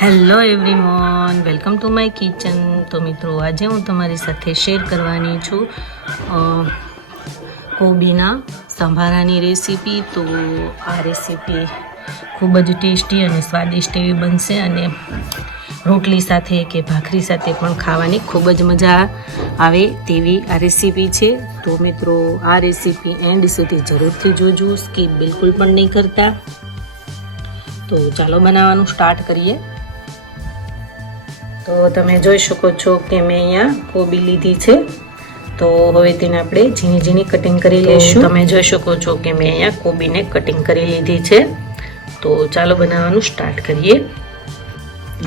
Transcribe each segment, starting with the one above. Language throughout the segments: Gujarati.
Hello everyone welcome to my kitchen. તો મિત્રો, આજે હું તમારી સાથે શેર કરવાની છું કોબીના સંભારાની રેસીપી. તો આ રેસીપી ખૂબ જ ટેસ્ટી અને સ્વાદિષ્ટ એવી બનશે અને રોટલી સાથે કે ભાખરી સાથે પણ ખાવાની ખૂબ જ મજા આવે તેવી આ રેસીપી છે. તો મિત્રો, આ રેસીપી એન્ડ સુધી જરૂરથી જોજો, સ્કીપ બિલકુલ પણ નહીં કરતા. તો ચાલો બનાવવાનું સ્ટાર્ટ કરીએ. તો તમે જોઈ શકો છો કે મેં અહીંયા કોબી લીધી છે. તો હવે તેને આપણે ઝીણી ઝીણી કટિંગ કરી લઈશું તમે જોઈ શકો છો કે મેં અહીંયા કોબીને કટિંગ કરી લીધી છે. તો ચાલો બનાવવાનું સ્ટાર્ટ કરીએ.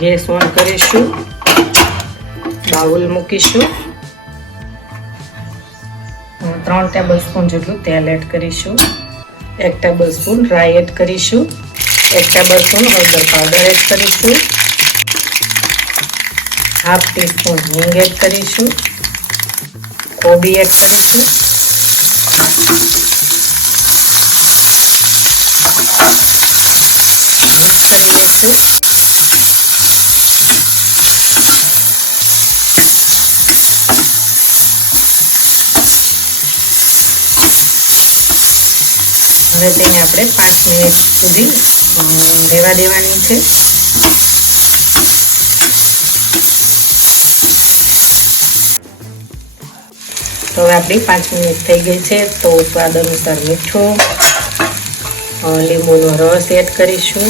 ગેસ ઓન કરીશું. બાઉલ મૂકીશું. ત્રણ ટેબલ સ્પૂન જેટલું તેલ એડ કરીશું. એક ટેબલ સ્પૂન રાઈ એડ કરીશું. એક ટેબલ સ્પૂન હળદર પાવડર એડ કરીશું. હાફ ટીસ્પૂન હિંગ એડ કરીશું. કોબી એડ કરીશું. મિક્સ કરી લઈશું. હવે તેને આપણે પાંચ મિનિટ સુધી રેવા દેવાની છે. હવે આપણી પાંચ મિનિટ થઈ ગઈ છે તો સ્વાદ અનુસાર મીઠું લીંબુનો રસ એડ કરીશું.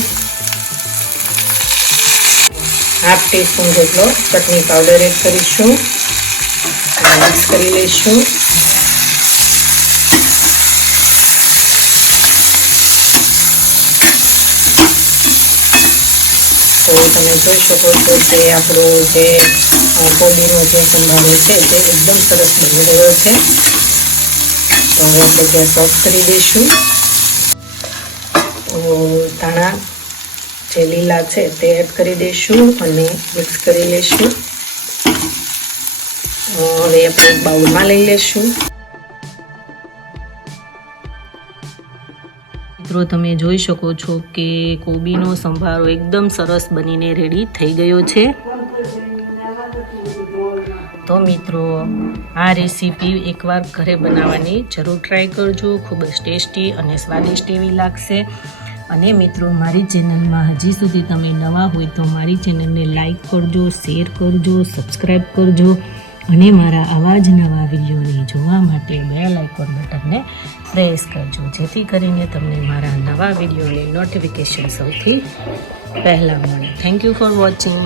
હાફ ટીસ્પૂન જેટલો ચટણી પાવડર એડ કરીશું. મિક્સ કરી લઈશું. તો તમે જોઈ શકો છો કે આપણું જે કોબીનો જે સંભારો છે તે એકદમ સરસ બની રહ્યો છે. તો હવે આપણે ગેસ ઓફ કરી દઈશું. તો ધાણા જે લીલા છે તે એડ કરી દઈશું અને મિક્સ કરી લઈશું. હવે આપણે એક બાઉલમાં લઈ લઈશું. મિત્રો, તમે જોઈ શકો છો કે કોબીનો સંભારો એકદમ સરસ બનીને રેડી થઈ ગયો છે. તો મિત્રો, આ રેસીપી એકવાર ઘરે બનાવવાની જરૂર ટ્રાય કરજો. ખૂબ જ ટેસ્ટી અને સ્વાદિષ્ટ એવી લાગશે. અને મિત્રો, મારી ચેનલમાં હજી સુધી તમે નવા હોય તો મારી ચેનલને લાઈક કરજો શેર કરજો સબસ્ક્રાઈબ કરજો અને મારા આવા જ નવા વિડીયોને જોવા માટે બેલ આઇકોન બટનને પ્રેસ કરજો. જેથી કરીને તમને મારા નવા વિડીયોની નોટિફિકેશન સૌથી પહેલાં મળે. Thank you for watching